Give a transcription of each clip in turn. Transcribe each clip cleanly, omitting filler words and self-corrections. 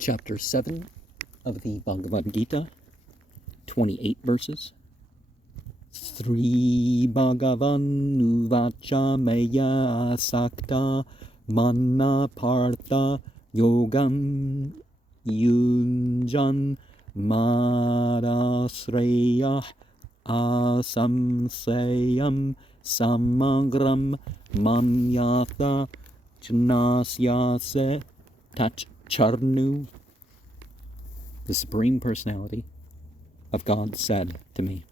Chapter 7 of the Bhagavad Gita, 28 verses. Sri Bhagavan Uvacha Maya Sakta Manna Partha Yogam Yunjan Madasreya Asamsayam Samagram Mamyatha Jnasyase Tacharnu. The Supreme Personality of God said to me,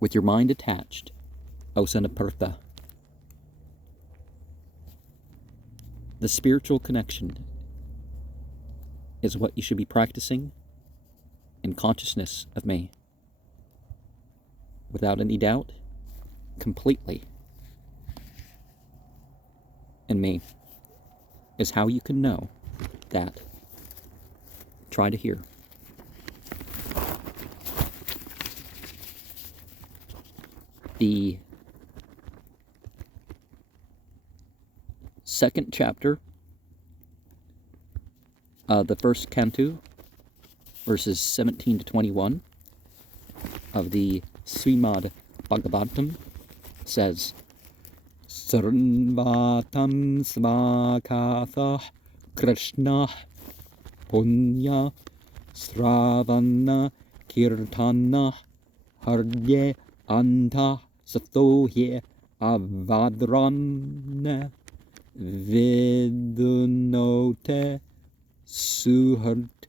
with your mind attached, O son of Partha, the spiritual connection is what you should be practicing in consciousness of me. Without any doubt, completely in me is how you can know that. Try to hear. The second chapter, the first canto, verses 17 to 21 of the Srimad Bhagavatam says, Sarvatam svakatha Krishna punya sravana kirtana hardye anta satohye avadran vidunote suhart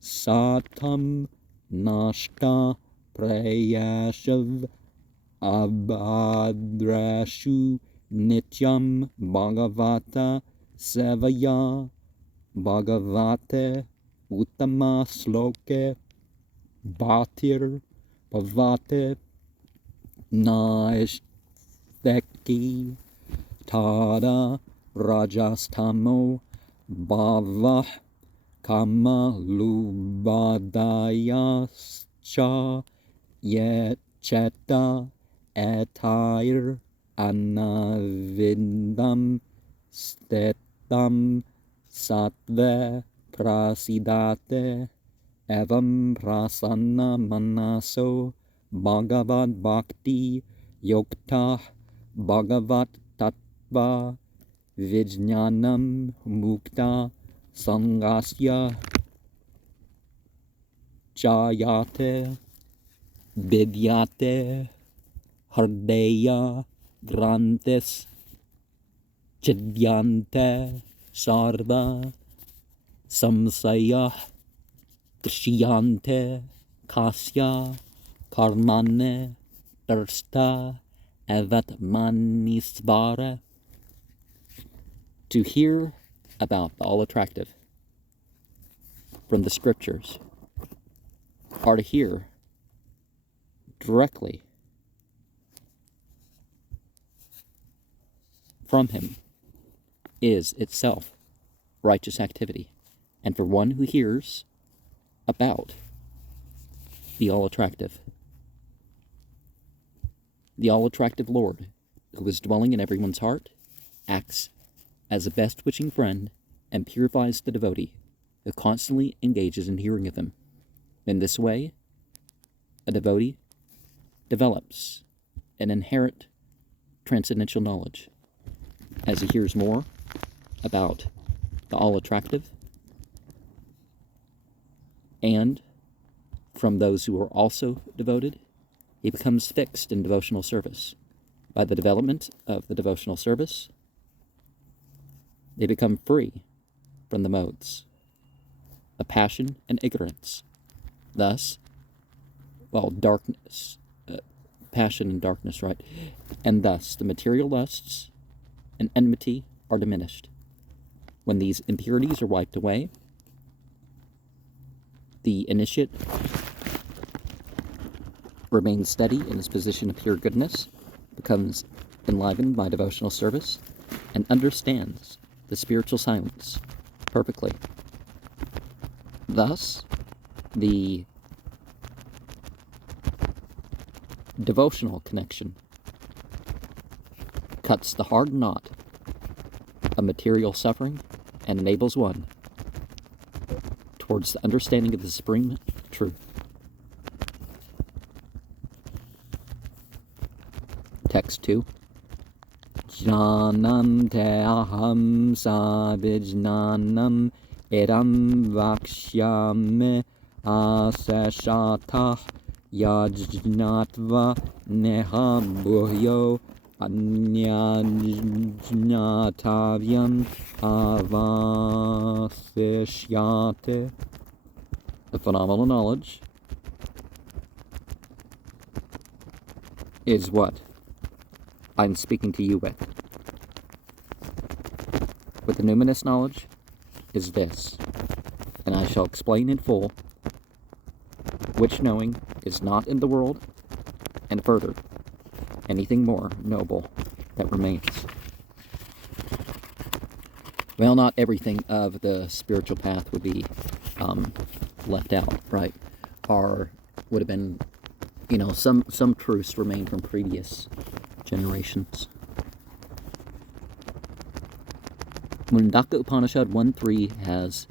satam nashta prayashav abhadrashu nityam bhagavata sevaya bhagavate uttama sloke bhatir bhavate naishteki tada rajastamo bhavah kama lubadayascha yecheta etair anavindam stetam sattve prasidate evam prasanna manaso bhagavad bhakti yokta bhagavat tattva vijnanam mukta sangasya jayate vidyate hardeya grantis chidyante sarva samsaya krishyante kasya karmane thirsta avatmanisvara. To hear about the all-attractive from the scriptures are to hear directly from him is itself righteous activity. And for one who hears about the all-attractive Lord who is dwelling in everyone's heart acts as a best wishing friend and purifies the devotee who constantly engages in hearing of him. In this way, a devotee develops an inherent transcendental knowledge as he hears more about the all-attractive and from those who are also devoted, he becomes fixed in devotional service. By the development of the devotional service, they become free from the modes of passion and ignorance. Thus, passion and darkness, right? And thus, the material lusts and enmity are diminished. When these impurities are wiped away, the initiate remains steady in his position of pure goodness, becomes enlivened by devotional service, and understands the spiritual silence perfectly. Thus, the devotional connection cuts the hard knot of material suffering and enables one towards the understanding of the supreme truth. Text 2. Jnanam te aham sabijnanam edam vakshyame aseshatah yajnatva neha bhuyo anyajnatavyam avasishyate. The phenomenal knowledge is what I'm speaking to you with. With the numinous knowledge is this, and I shall explain in full, which knowing is not in the world, and further, anything more noble that remains. Well, not everything of the spiritual path would be left out, right? Or would have been, some truths remain from previous generations. Mundaka Upanishad 1.3 has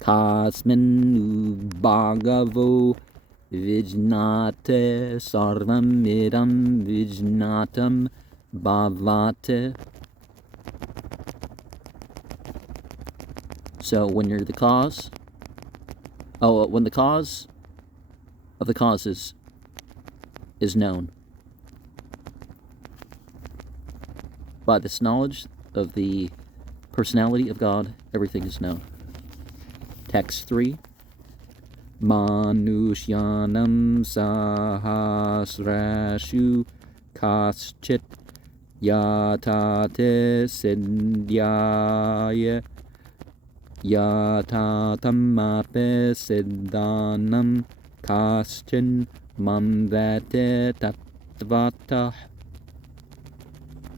Kasmin Bhagavo Vijnate Sarvam Idam Vijnatam Bhavate. So when you're the cause, when the cause of the causes is known, by this knowledge of the personality of God, everything is known. Text 3. Manushyanam sahasrashu kaschit yatate siddhyaya yatatamape siddhanam kaschin mamvate tattvatah.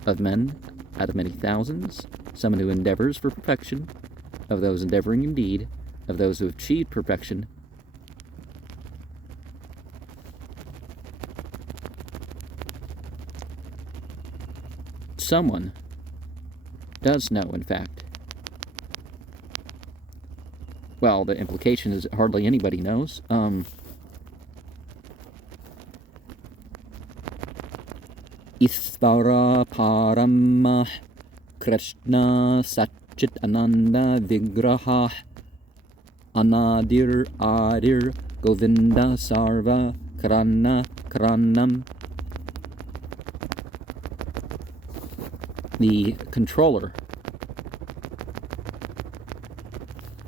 Of men, out of many thousands, someone who endeavors for perfection, of those endeavoring indeed, of those who have achieved perfection, someone does know, in fact. Well, the implication is hardly anybody knows. Isvara Paramah Krishna Satchit Ananda Vigraha Anadir Adir Govinda Sarva Karana Karanam. The controller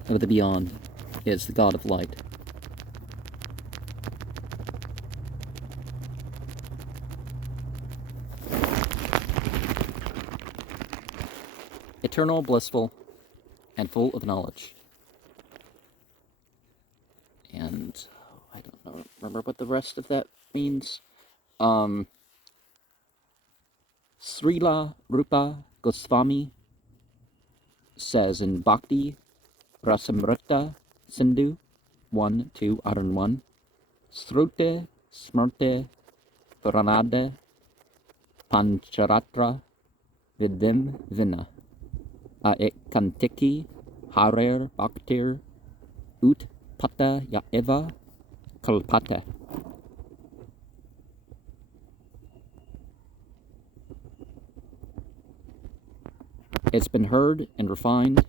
of the beyond is the God of light. Eternal, blissful, and full of knowledge. And I don't know, remember what the rest of that means. Srila Rupa Goswami says in Bhakti Rasamrita Sindhu 1:201, Srute Smrte Pranade Pancharatra Vidim Vina Aekantiki Harer Bhaktir Ut Pata Yaeva Kalpata. It's been heard and refined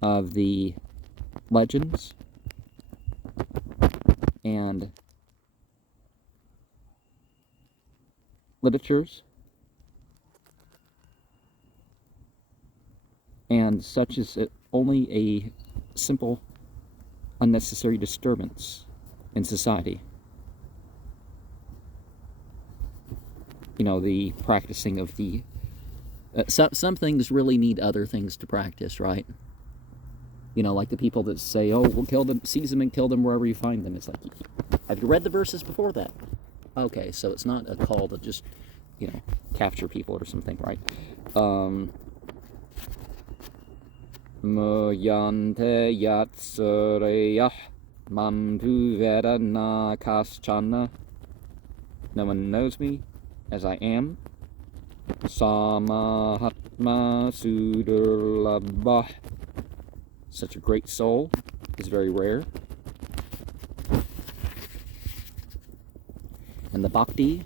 of the legends and literatures, and such is only a simple, unnecessary disturbance in society. The practicing of the some things really need other things to practice, right? Like the people that say, "Oh, we'll kill them, seize them, and kill them wherever you find them." It's like, have you read the verses before that? Okay, so it's not a call to just, capture people or something, right? Moyante yatsureyah mamtu veda na kaschana. No one knows me as I am, Samahatma Sudurlabha. Such a great soul is very rare. And the Bhakti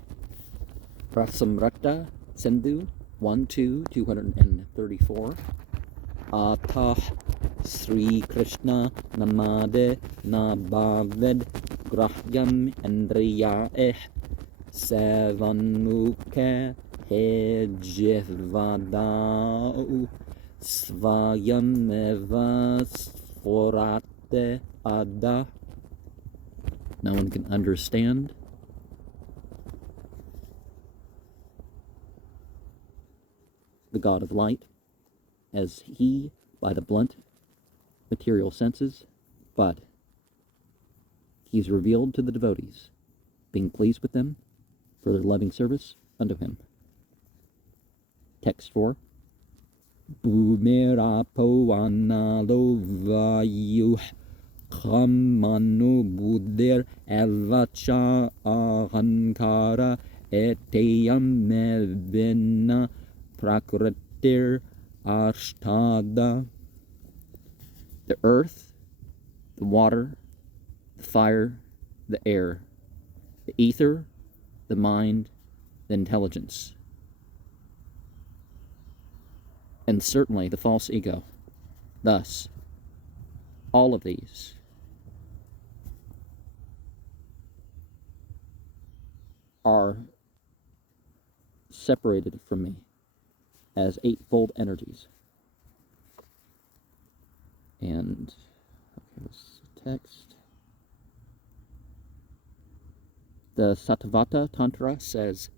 Rasamrata Sindhu 234. Atah Sri Krishna Namade Nabhaved Grahyam Andriyaeh Sevanmukhe Hejivadau Svayam Eva Sforate Ada. No one can understand the God of light as he by the blunt material senses, but he is revealed to the devotees, being pleased with them for their loving service unto him. Text 4. Bhumerapo analo vayu khamanu buddhir avacha ahankara eteyam mevina prakritir ashtada. The earth, the water, the fire, the air, the ether, the mind, the intelligence, and certainly the false ego. Thus, all of these are separated from me as eightfold energies. And what's the text? The Sattvata Tantra says,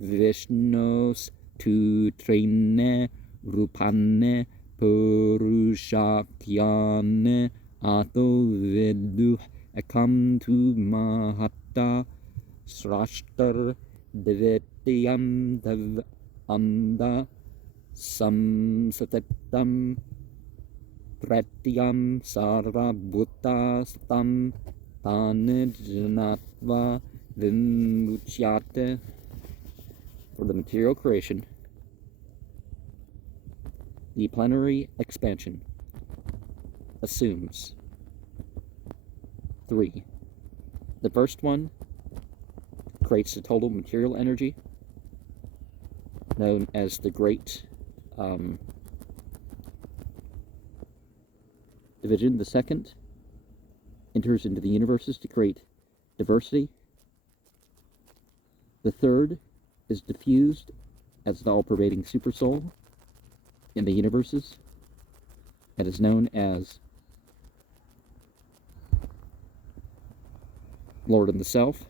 Vishnos tu trine rupane purushakyane ato vidu ekam tu mahata srashtar devityam dev anda samsatitam Pratyam sarvabhuta stam tanijnatva vimuchyate. For the material creation, the plenary expansion assumes 3. The first one creates the total material energy, known as the great division. The second enters into the universes to create diversity. The third is diffused as the all-pervading supersoul in the universes and is known as Lord in the Self.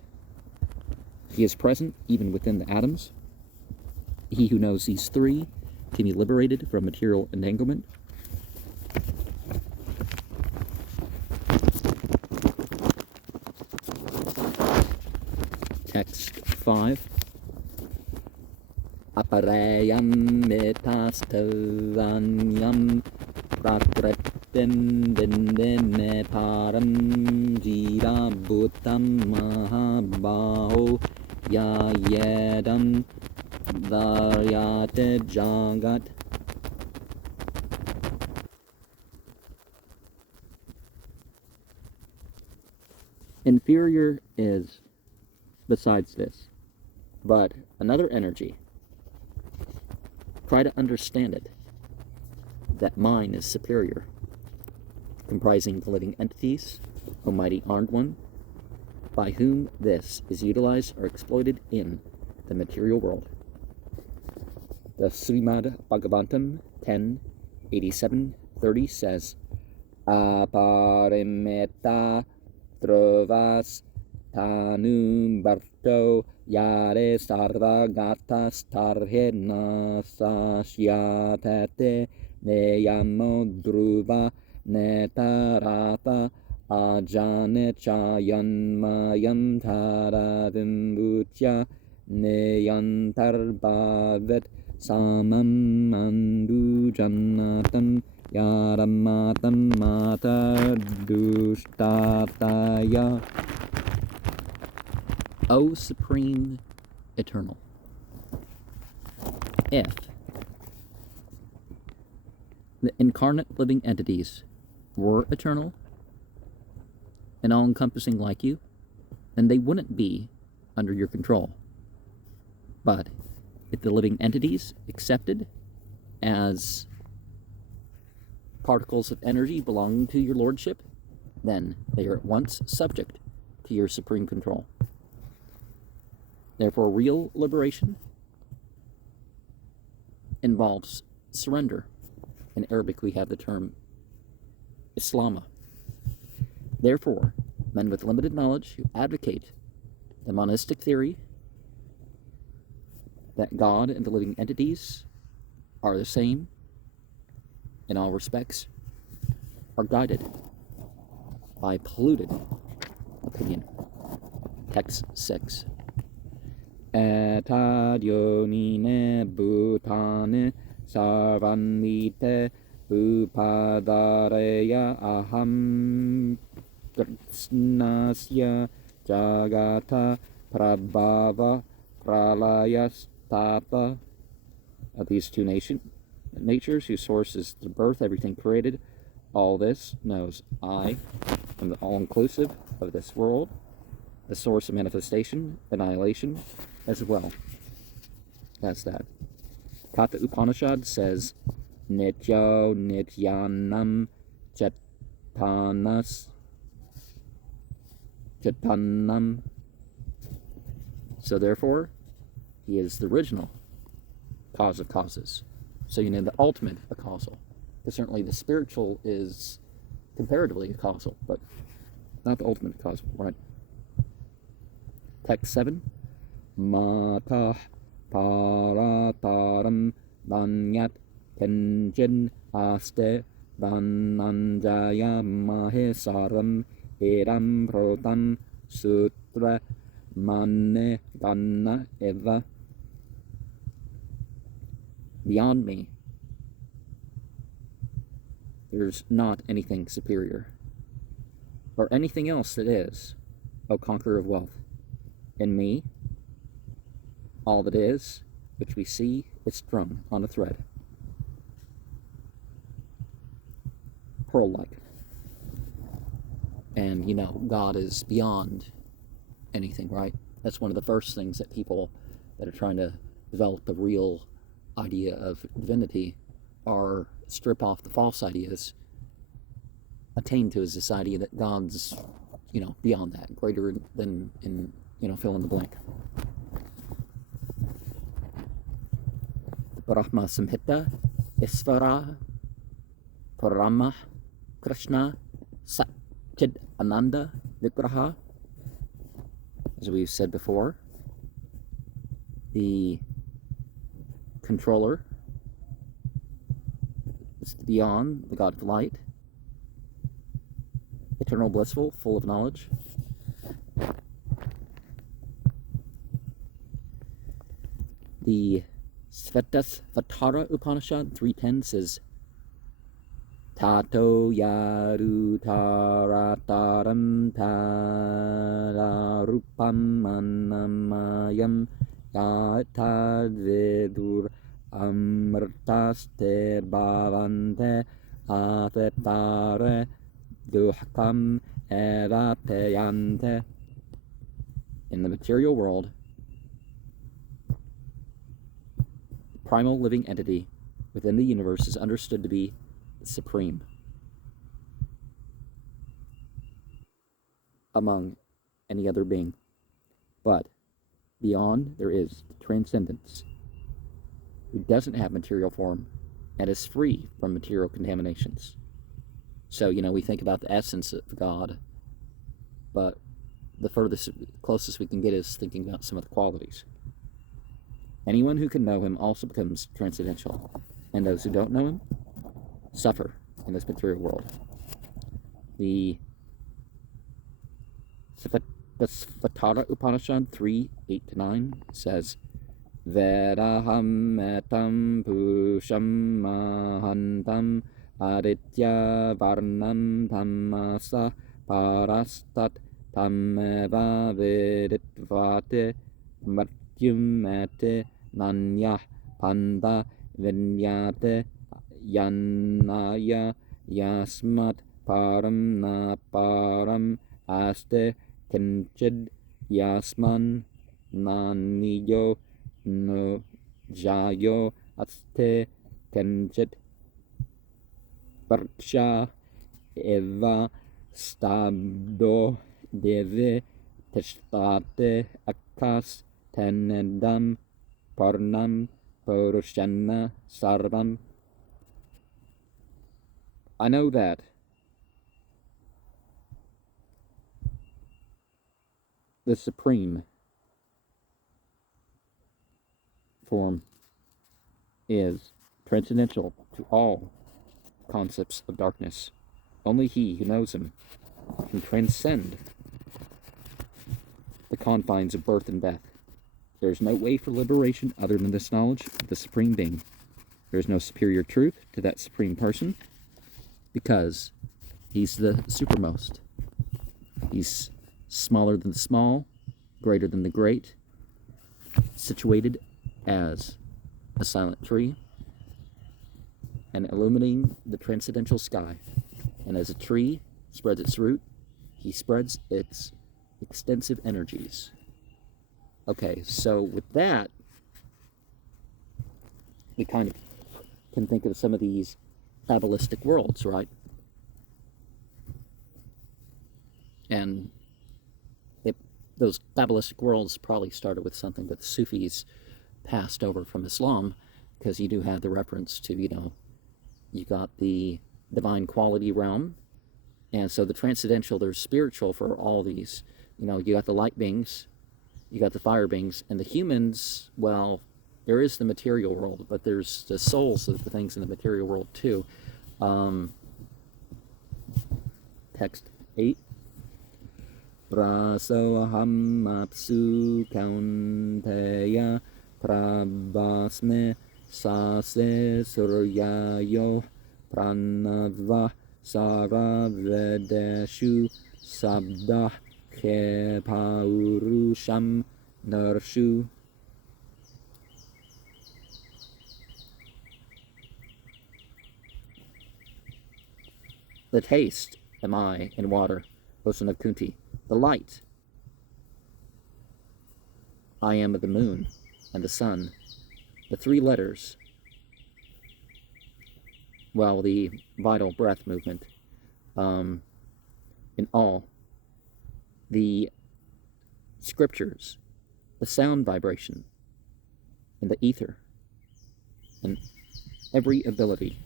He is present even within the atoms. He who knows these 3 can be liberated from material entanglement. Text 5. Aparayam metastavanyam prakritim vindimetaram jira bhutam mahabaho yayedam dharyate jagat. Inferior is besides this, but another energy. Try to understand it, that mine is superior, comprising the living entities, O mighty armed one, by whom this is utilized or exploited in the material world. The Srimad Bhagavatam 10:87-30 says, Aparimeta Trovas Tanum Barto Yare Sarva Gatas Tarhena Sasyatate Neyamo Dhruva Netarata Ajane Chayanmayam Taravimbucha Neyantarbavet Samam Mandu Jannatam Yaramatam Mata Dushtataya. O Supreme Eternal, If the incarnate living entities were eternal and all-encompassing like you, then they wouldn't be under your control. But if the living entities accepted as particles of energy belonging to your lordship, then they are at once subject to your supreme control. Therefore, real liberation involves surrender. In Arabic, we have the term Islama. Therefore, men with limited knowledge who advocate the monistic theory that God and the living entities are the same in all respects are guided by polluted opinion. Text 6. Etadyonine bhutane sarvanite upadareya aham krishnasya jagata prabhava pralayastapa. Of these two natures, whose source is the birth, everything created, all this knows I am the all-inclusive of this world, the source of manifestation, annihilation, as well as that. Kata Upanishad says, Nityo Nityanam Chatanam. So therefore, he is the original cause of causes. So you know the ultimate a causal. Because certainly the spiritual is comparatively a causal, but not the ultimate causal, right? Text 7. Matah parataram danyat kenjin aste dananjaya mahesaram eram protan sutra manne ganna eva. Beyond me, there's not anything superior, or anything else that is, O conqueror of wealth. In me, all that is, which we see, is strung on a thread, pearl-like. And, you know, God is beyond anything, right? That's one of the first things that people that are trying to develop the real idea of divinity are strip off the false ideas, attain to is this idea that God's, you know, beyond that, greater than, in, you know, fill in the blank. Brahma Samhita Isvara Parama Krishna Satchid Ananda Vigraha. As we've said before, the controller is beyond, the God of light, eternal, blissful, full of knowledge. The Svetasvatara Upanishad 3.10 says, Tato yaru tarataram tararupam manamayam yatadvidur amrtaste bhavante atetare duhkam evapeyante. In the material world, the primal living entity within the universe is understood to be supreme among any other being. But beyond, there is transcendence, who doesn't have material form and is free from material contaminations. So, you know, we think about the essence of God, but the closest we can get is thinking about some of the qualities. Anyone who can know him also becomes transcendental, and those who don't know him suffer in this material world. The Svatara Upanishad 3.8-9 says, Vedaham etam pusham mahantam aditya varnam tammasa parastat tammeva viditvate mrityum ete nanyah panda vinyate yanaya yasmat param na param aste kinchid yasman naniyo no jayo aste kinchid Parksha eva stabdo deve testate akas tenedam parnam purushana sarvam. I know that the supreme form is transcendental to all concepts of darkness. Only he who knows him can transcend the confines of birth and death. There is no way for liberation other than this knowledge of the Supreme Being. There is no superior truth to that Supreme Person because he's the supermost. He's smaller than the small, greater than the great, situated as a silent tree, and illuminating the transcendental sky. And as a tree spreads its root, he spreads its extensive energies. Okay, so with that, we kind of can think of some of these Kabbalistic worlds, right? And those Kabbalistic worlds probably started with something that the Sufis passed over from Islam, because you do have the reference to, you got the divine quality realm, and so the transcendental, there's spiritual for all these. You got the light beings, you got the fire beings, and the humans, well, there is the material world, but there's the souls of the things in the material world too. Text 8. Prasoham apsu kaunteya prabhasme sase suryayo pranava saravedeshu sabdah kepaurusham narshu. The taste am I in water, O son of Kunti. The light I am of the moon and the sun. The three letters, well, the vital breath movement, in all the scriptures, the sound vibration, and the ether, and every ability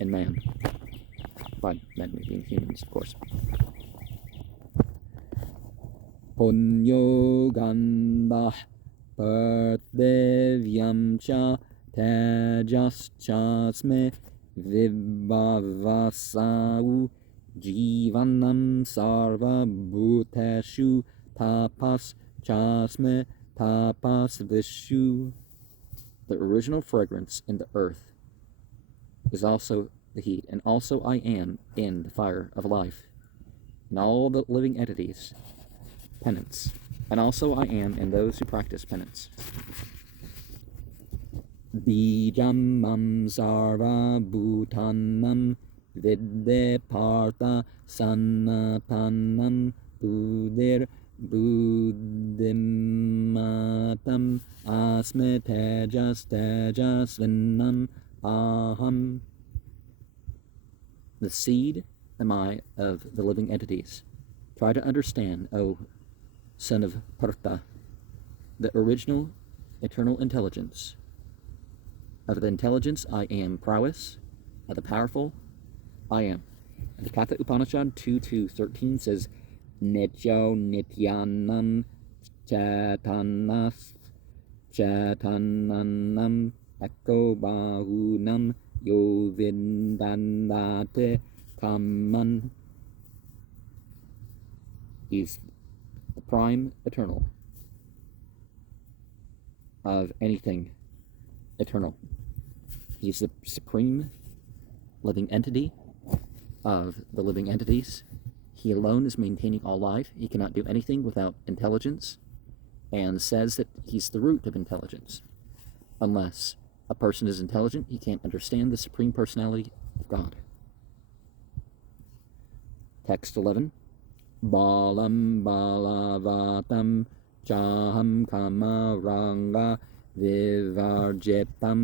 in man, by men being humans, of course. Punyo gandha Parthivyam cha tejas chasme vibhavasau jivanam sarva bhuteshu tapas chasme tapas vishu. The original fragrance in the earth is also the heat, and also I am in the fire of life, in all the living entities, penance. And also I am in those who practice penance. Bijam mam sarva bhutanam vidde partha sanatanam buddhir buddhimatam asme tejas tejasvinnam aham. The seed am I of the living entities. Try to understand, O son of Partha, the original eternal intelligence. Of the intelligence I am prowess, of the powerful I am. And the Katha Upanishad 2:13 says, Nityo nityanam chatanas chatananam eko bahunam yo vindandate kaman. He's the prime eternal of anything eternal. He's the supreme living entity of the living entities. He alone is maintaining all life. He cannot do anything without intelligence, and says that he's the root of intelligence, unless a person is intelligent, he can't understand the Supreme Personality of God. Text 11. Balam balavatam chaham kamaranga vivarjetam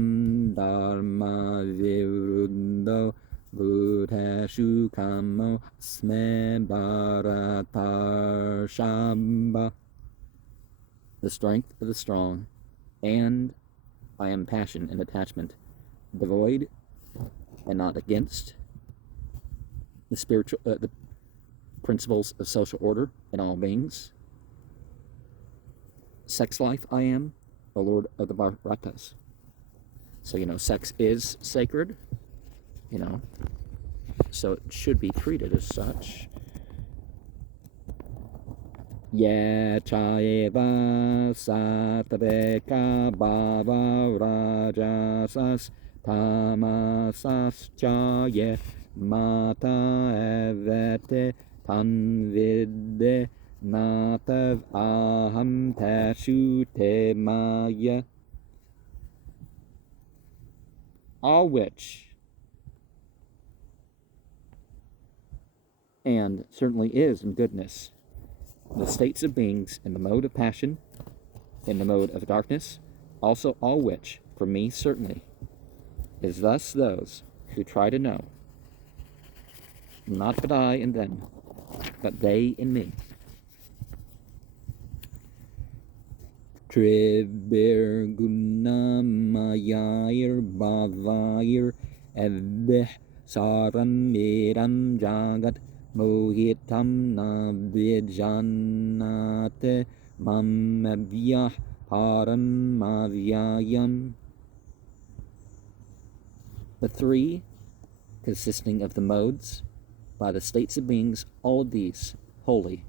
dharma viruddho bhutashu kamo sme bharatarshamba. The strength of the strong, and I am passion and attachment, devoid and not against the spiritual, the principles of social order in all beings. Sex life I am, the Lord of the Bharatas. So, sex is sacred, so it should be treated as such. Yachaeva satveka bhava rajasas tamasas chaye mata evete tanvidde natav aham tashute maya. All which, and certainly is in goodness, the states of beings in the mode of passion, in the mode of darkness, also all which, for me certainly, is thus those who try to know, not but I in them, but they in me. Trivir gunamayir bhavair evih saram miram jagat mohitam na vijanate mamavyah param mavyayam. The three, consisting of the modes, by the states of beings, all of these, holy,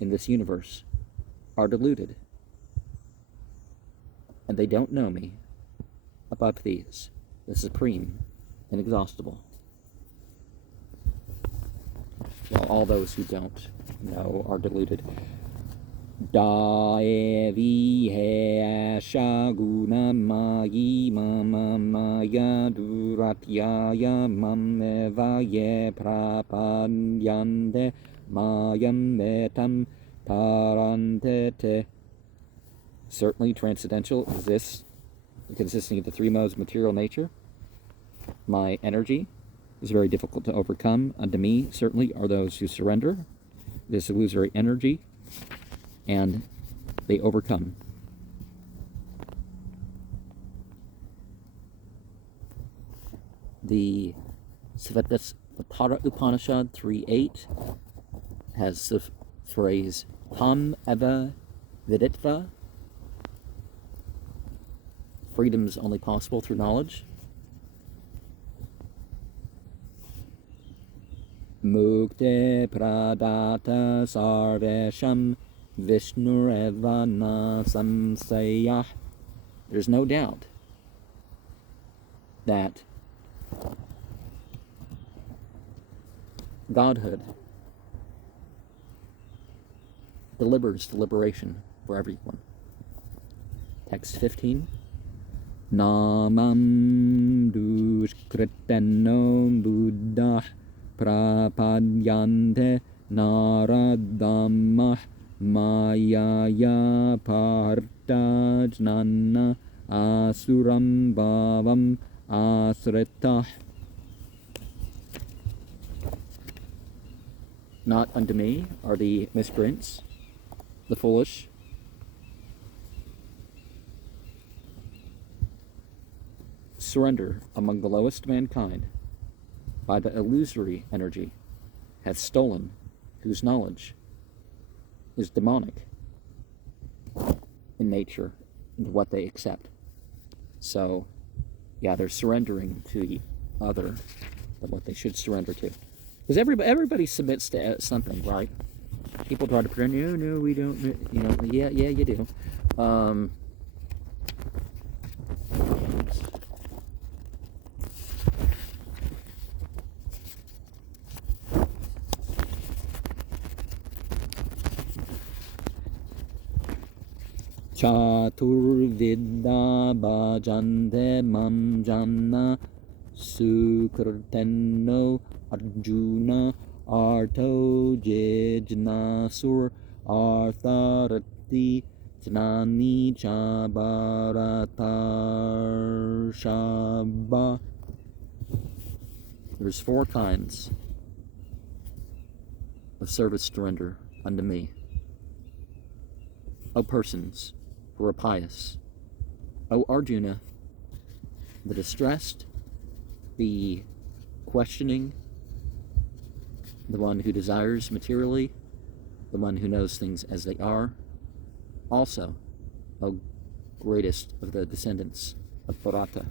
in this universe, are deluded, and they don't know me above these, the supreme, inexhaustible. While all those who don't know are deluded. Daevi he shaguna mayi mama maya duratyaya mamevaye prapanyante mayam metam parantete. Certainly transcendental exists, consisting of the three modes of material nature. My energy is very difficult to overcome. Unto me, certainly, are those who surrender this illusory energy, and they overcome. The Svetapatara Upanishad 3.8 has the phrase Tam eva viditva. Freedom is only possible through knowledge. Mukte pradata sarvesham vishnureva na samsayah. There's no doubt that Godhood delivers the liberation for everyone. Text 15. Namam dushkritano buddha prapadyante naradamah mayaya partajnana asuram bhavam asritah. Not unto me are the miscreants, the foolish, surrender among the lowest mankind by the illusory energy hath stolen, whose knowledge is demonic in nature and what they accept. So, yeah, they're surrendering to the other than what they should surrender to. Because everybody submits to something, right? People try to pretend, no, we don't, yeah, you do. Chaturvidya bhajante manjana sukrtenno arjuna arto jejnasur artharati janani cha bharatarshava. There's 4 kinds of service to render unto me, O persons who are pious. O Arjuna, the distressed, the questioning, the one who desires materially, the one who knows things as they are. Also, O greatest of the descendants of Bharata.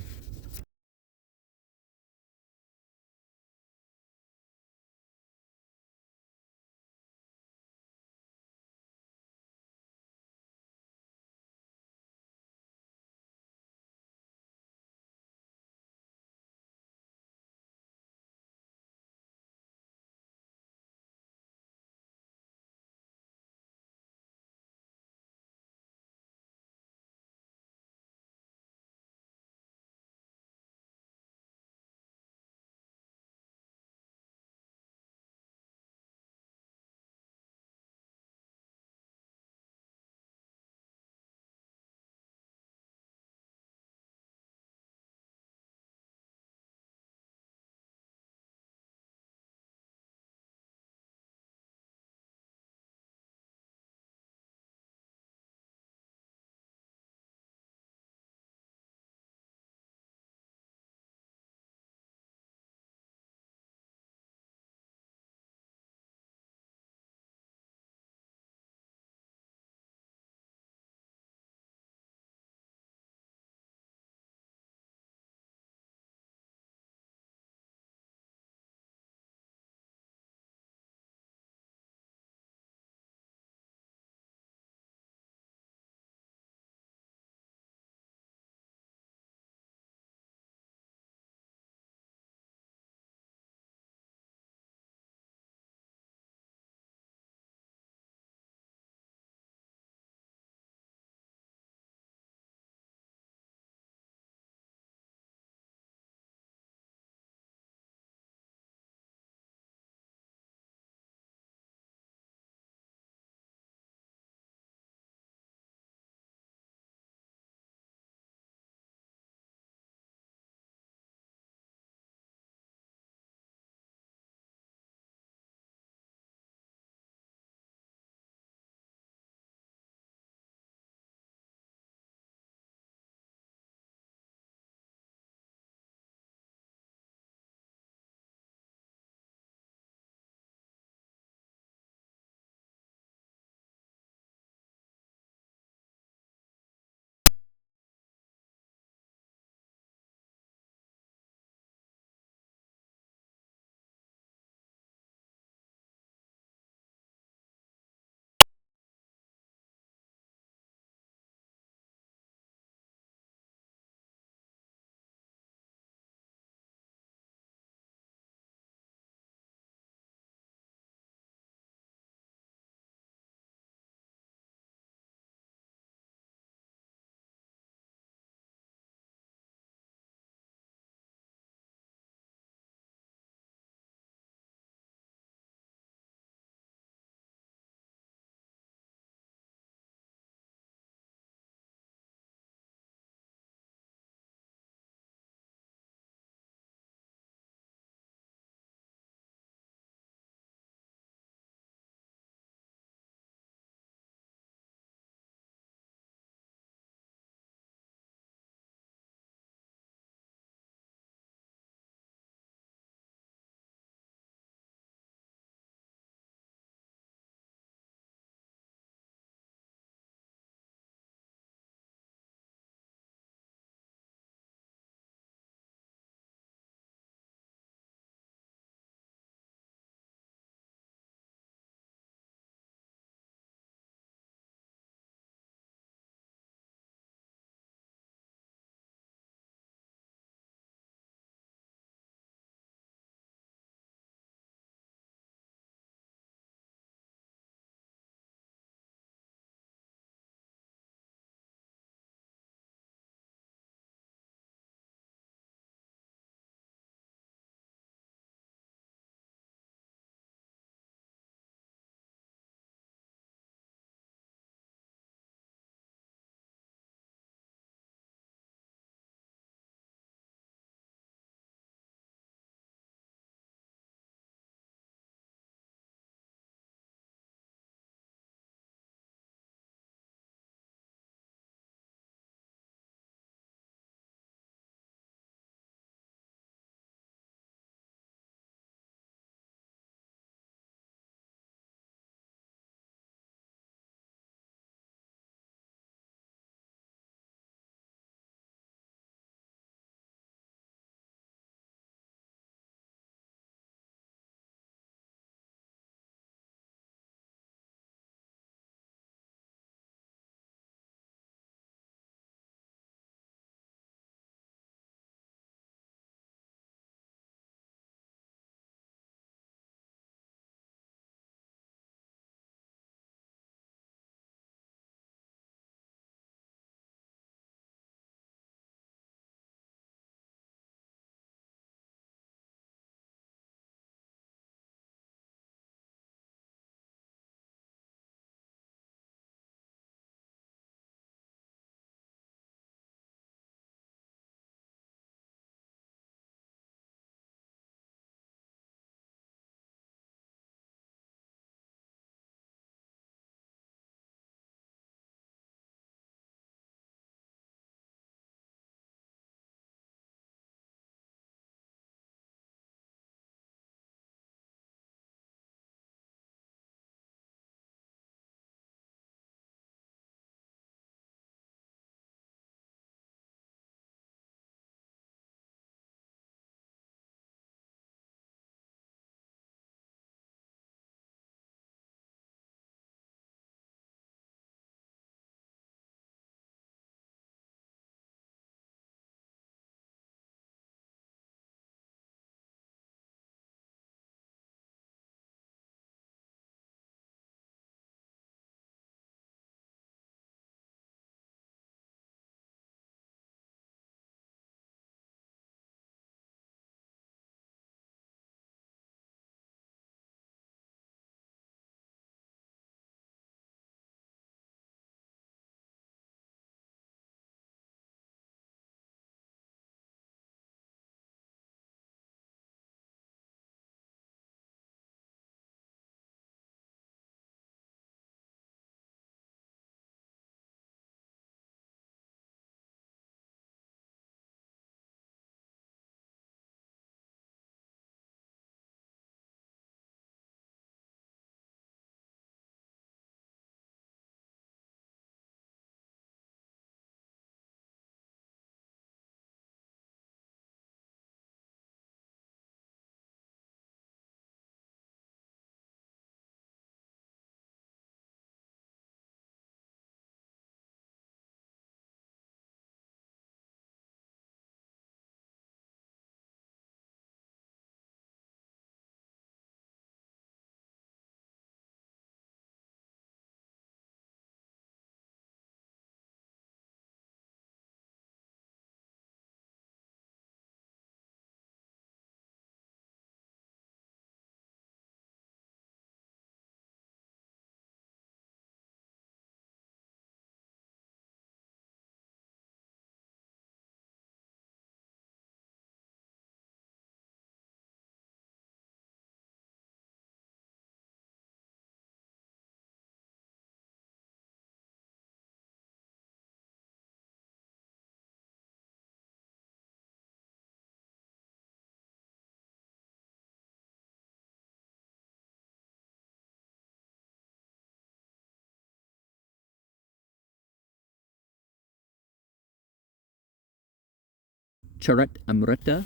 Charat Amrita,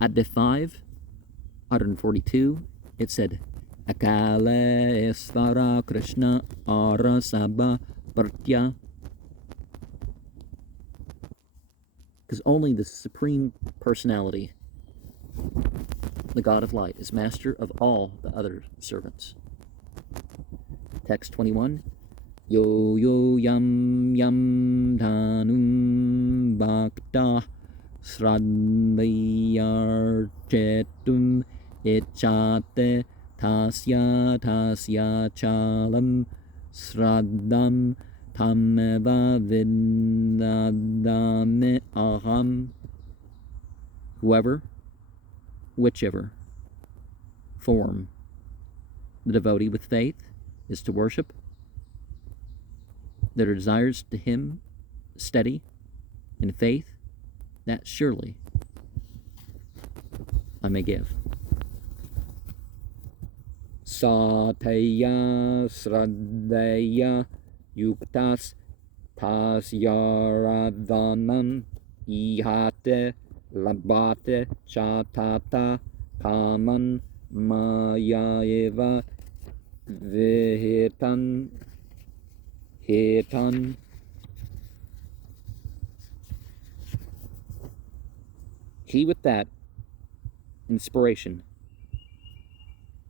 Adya 5, 142, it said, Akale Esvara Krishna Ara Sabha Bhartya. Because only the Supreme Personality, the God of Light, is master of all the other servants. Text 21, Yo yo yam yam dhanum bhakta sradhayarchetum ichate tasya tasya chalam sraddham tameva vinnadame aham. Whoever, whichever form the devotee with faith is to worship, that are desires to him steady in faith, that surely I may give. Sataya sraddhaya yuktas tasyaradhanam ihate labate chatata kaman mayaeva vihitan hitan. He with that inspiration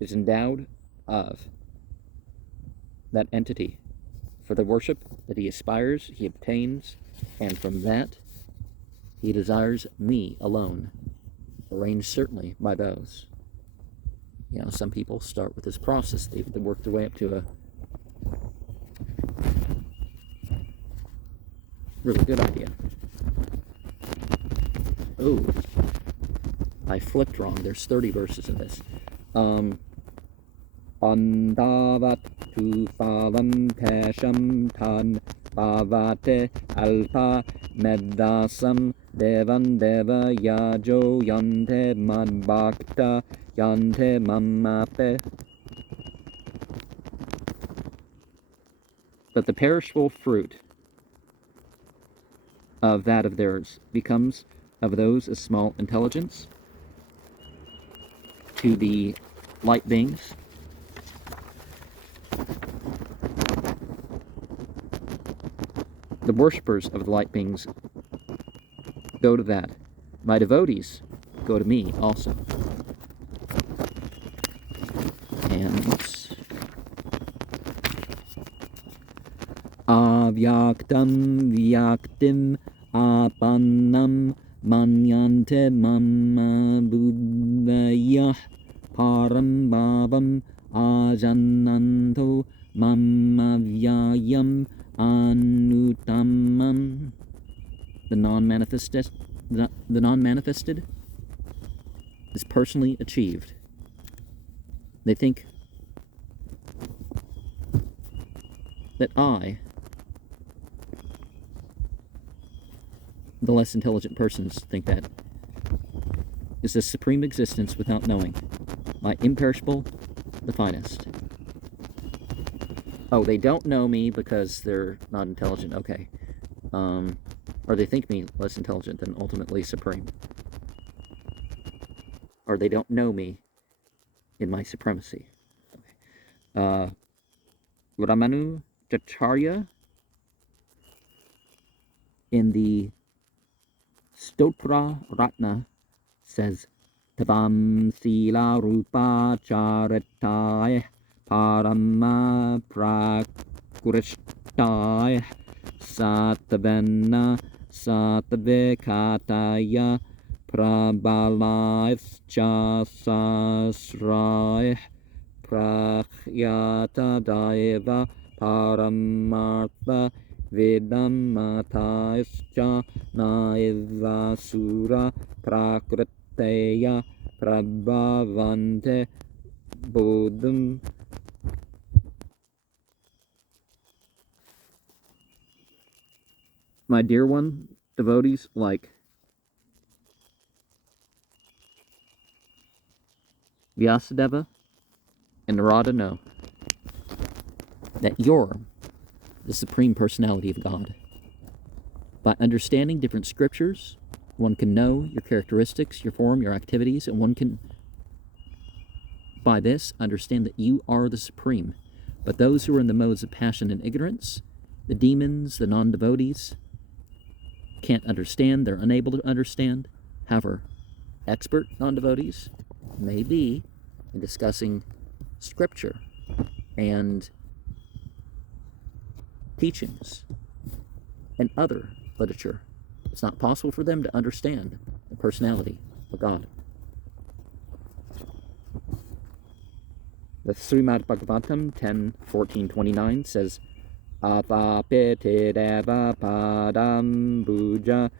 is endowed of that entity for the worship that he aspires, he obtains, and from that he desires me alone, arranged certainly by those. You know, some people start with this process, they work their way up to a really good idea. Oh, I flipped wrong. There's 30 verses in this. Andavat tu phavam tesham tan bhavate alpa medasam devan deva yajo yante madbhakta yante mamape. But the perishable fruit of that of theirs becomes of those of small intelligence to the light beings. The worshippers of the light beings go to that. My devotees go to me also. And avyaktam vyaktim apannam manyante mamma buddhayah param bhavam ajannanto mamma vyayam anutamam. The non-manifested is personally achieved. They think that I, the less intelligent persons, think that is the supreme existence without knowing. My imperishable, the finest. Oh, they don't know me because they're not intelligent. Okay. Or they think me less intelligent than ultimately supreme. Or they don't know me in my supremacy. Okay. Ramanu Jacharya in the Stotra Ratna says, Tavam Sila Rupa Charitai Parama Prakrishtai Satavanna Satavikataya Prabalaischa Sasrai Prakhyata Daiva Paramartha Vidamataischa Naivasura Prakriteya Prabhavante Bodham. My dear one, devotees like Vyasadeva and Narada know that you're the Supreme Personality of God. By understanding different scriptures One can know your characteristics, your form, your activities, and one can, by this, understand that you are the supreme. But those who are in the modes of passion and ignorance, the demons, the non-devotees, can't understand, they're unable to understand. However, expert non-devotees may be in discussing scripture and teachings and other literature. It's not possible for them to understand the personality of God. The Srimad Bhagavatam 10:14-29 says, Avapetedeva padam buja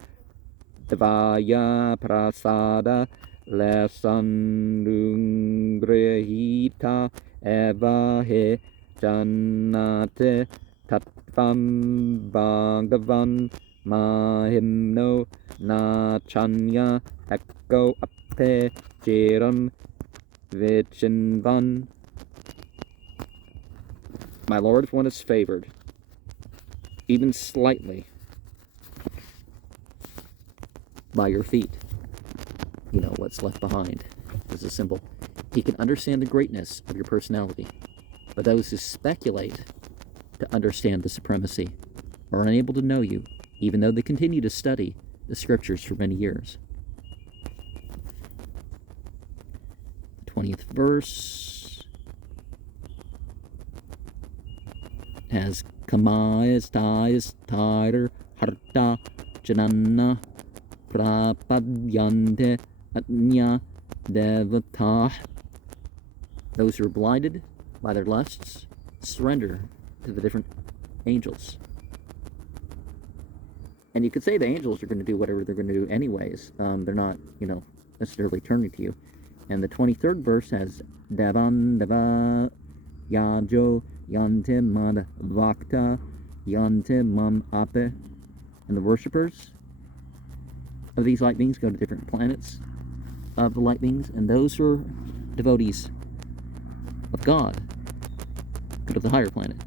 Devaya prasada lesandungrehita eva he jannate tattvam bhagavan mahimno nachanya ekko appe chiram vichinvan. My Lord, if one is favored, even slightly, by your feet, you know what's left behind is a symbol. He can understand the greatness of your personality, but those who speculate to understand the supremacy are unable to know you, even though they continue to study the scriptures for many years. The 20th verse has Kamais Tais Tider Harta Janana Prapadyante Atnya Devatah. Those who are blinded by their lusts surrender to the different angels. And you could say the angels are going to do whatever they're going to do anyways. They're not, necessarily turning to you. And the 23rd verse has Devan Deva Yajo Yante Mad Vakta Yante Mam Ape. And the worshippers of these light beings go to different planets of the light beings, and those who are devotees of God go to the higher planet.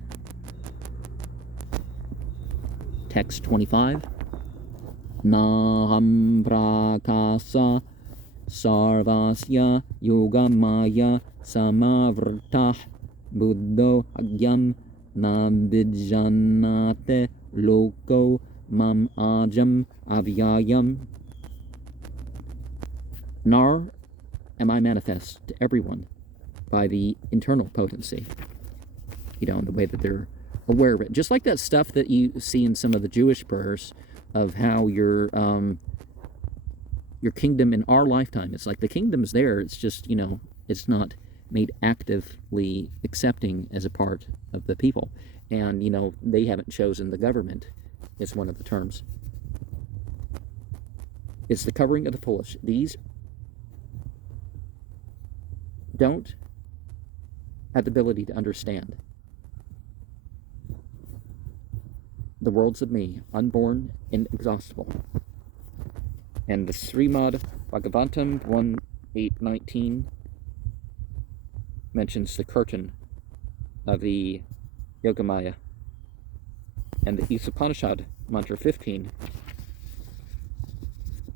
Text 25. Naham prakasa sarvasya yogamaya samavrtah buddho agyam nabidjanate loko mam ajam avyayam. Nor am I manifest to everyone by the internal potency, in the way that they're aware of it. Just like that stuff that you see in some of the Jewish prayers of how your kingdom in our lifetime, it's like the kingdom's there, it's just, it's not made actively accepting as a part of the people. And, they haven't chosen the government, is one of the terms. It's the covering of the foolish. These don't have the ability to understand the worlds of me, unborn, inexhaustible. And the Srimad Bhagavatam 1:8-19 mentions the curtain of the Yogamaya. And the Upanishad mantra 15,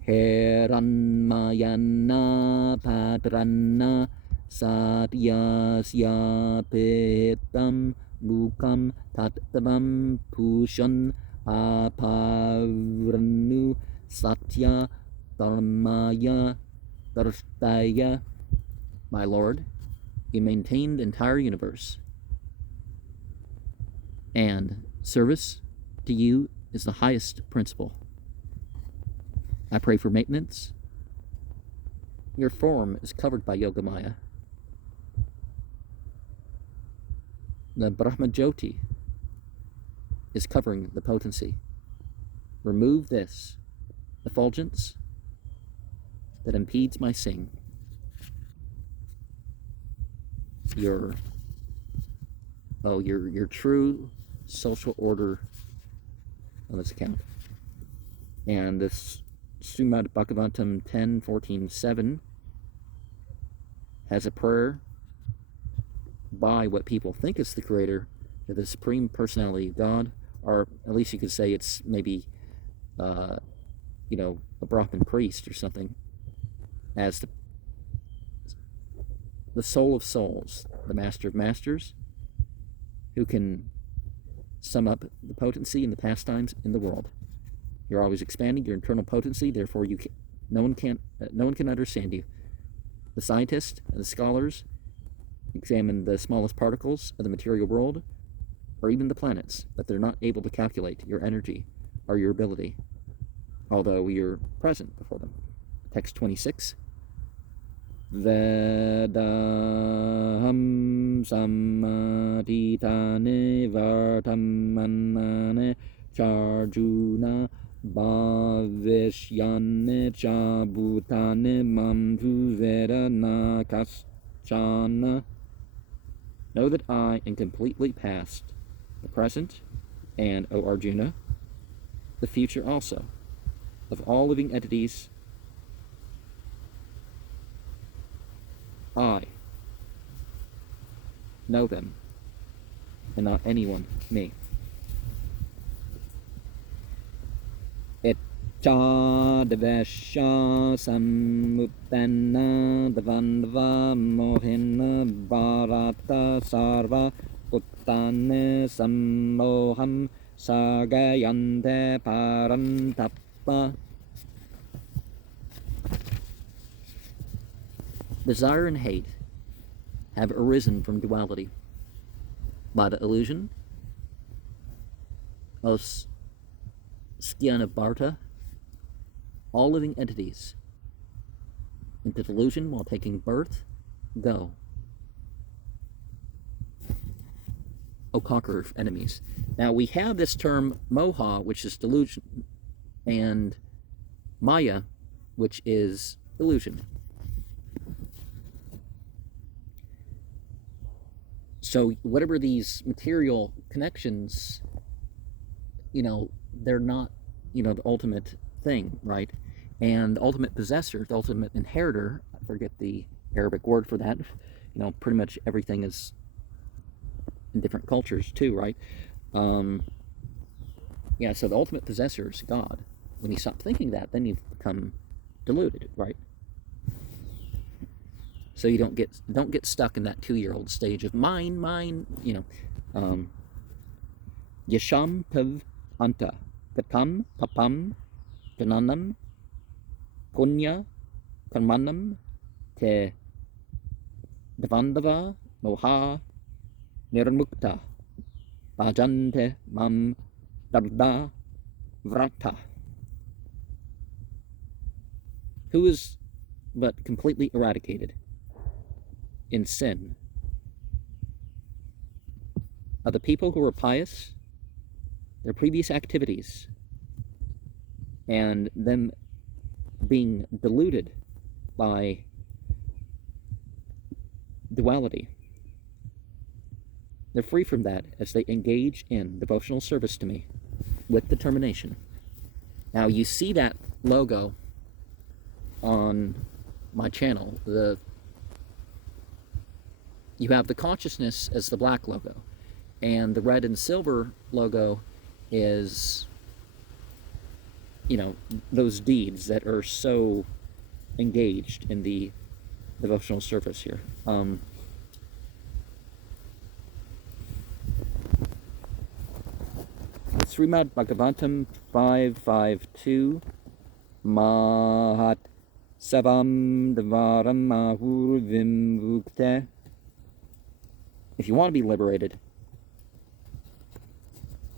Heranmayana Padranna Satyasya Petam Mukam Tattavam Pushan Apavranu Satya Dharmaya Darshtaya. My Lord, you maintain the entire universe, and service to you is the highest principle. I pray for maintenance. Your form is covered by Yogamaya. The Brahma Jyoti is covering the potency. Remove this effulgence that impedes my sing. Your true social order on this account. And this Srimad Bhagavatam 10:14-7 has a prayer by what people think is the creator, to the Supreme Personality of God, or at least you could say it's maybe, a Brahmin priest or something, as the soul of souls, the master of masters, who can sum up the potency and the pastimes in the world. You're always expanding your internal potency, therefore no one can understand you. The scientists and the scholars examine the smallest particles of the material world, or even the planets, but they're not able to calculate your energy or your ability, although you're present before them. Text 26. Vedaham sammaditane vartamane charjuna bhavishyane chabutane mamtu vedana kaschana. Know that I am completely past, the present, and, O Arjuna, the future also, of all living entities. I know them, and not anyone me. Chadavesha samuttanna davandava mohina bharata sarva uttane sammoham sargayante parantappa. Desire and hate have arisen from duality by the illusion of Styanabharta. All living entities into delusion while taking birth go. O conqueror of enemies. Now we have this term moha, which is delusion, and maya, which is illusion. So whatever these material connections, they're not, the ultimate thing, right? And the ultimate possessor, the ultimate inheritor, I forget the Arabic word for that, pretty much everything is in different cultures too, right? So the ultimate possessor is God. When you stop thinking that, then you become deluded, right? So you don't get stuck in that 2-year-old stage of mine, Yasham pav anta katam papam jananam punya karmanam te devandava moha nirmukta bhajante mam darda vrata. Who is but completely eradicated in sin are the people who are pious, their previous activities, and them being deluded by duality. They're free from that as they engage in devotional service to me with determination. Now you see that logo on my channel. You have the consciousness as the black logo, and the red and silver logo is, those deeds that are so engaged in the devotional service here. Srimad Bhagavatam 5.5.2 Mahat Savam Dvaram Mahur Vimvukte. If you want to be liberated,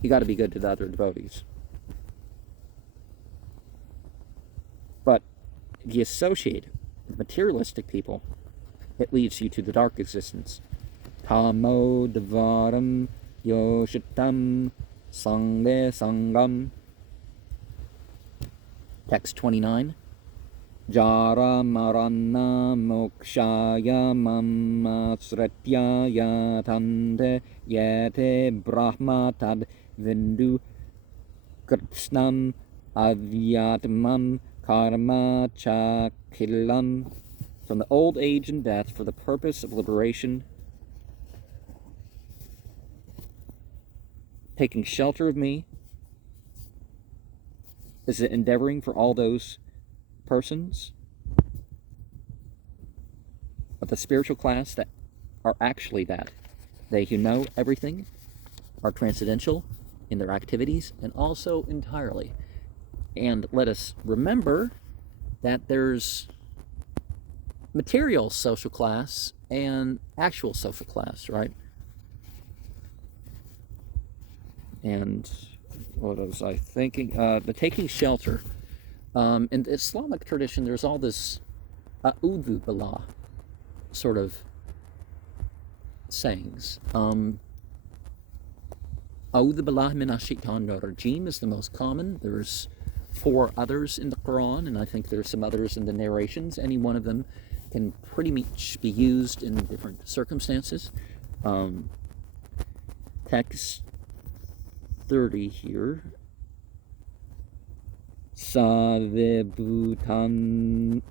you got to be good to the other devotees. But if you associate with materialistic people, it leads you to the dark existence. Tamo Dvaram Yoshitam Sanghe Sangam. Text 29. Jara marana mokshaya mamasratya yatante yate brahma tad vindu kritsnam avyatmam karma chakilam. From the old age and death for the purpose of liberation, taking shelter of me is endeavoring for all those persons of the spiritual class that are actually that. They who know everything are transcendental in their activities and also entirely. And let us remember that there's material social class and actual social class, right? And what was I thinking? The taking shelter. In the Islamic tradition, there's all this a'udhu billah sort of sayings. A'udhu billah min ash-shaytanir rajim is the most common. There's 4 others in the Quran, and I think there's some others in the narrations. Any one of them can pretty much be used in different circumstances. Text 30 here. Save bhutan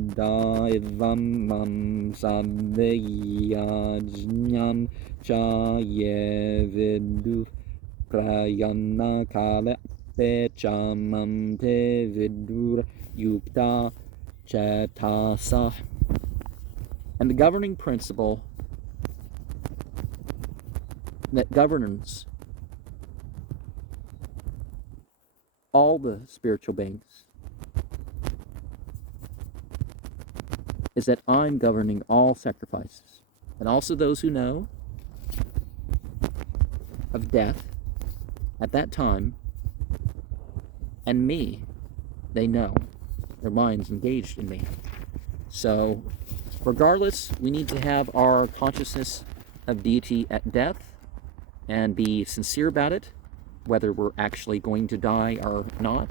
vedaivam saveyajnam chayevidu prayana kale chamam te vidur yukta chetasa. And the governing principle that governs all the spiritual beings is that I'm governing all sacrifices, and also those who know of death at that time, and me, they know, their minds engaged in me. So regardless, we need to have our consciousness of deity at death and be sincere about it, whether we're actually going to die or not.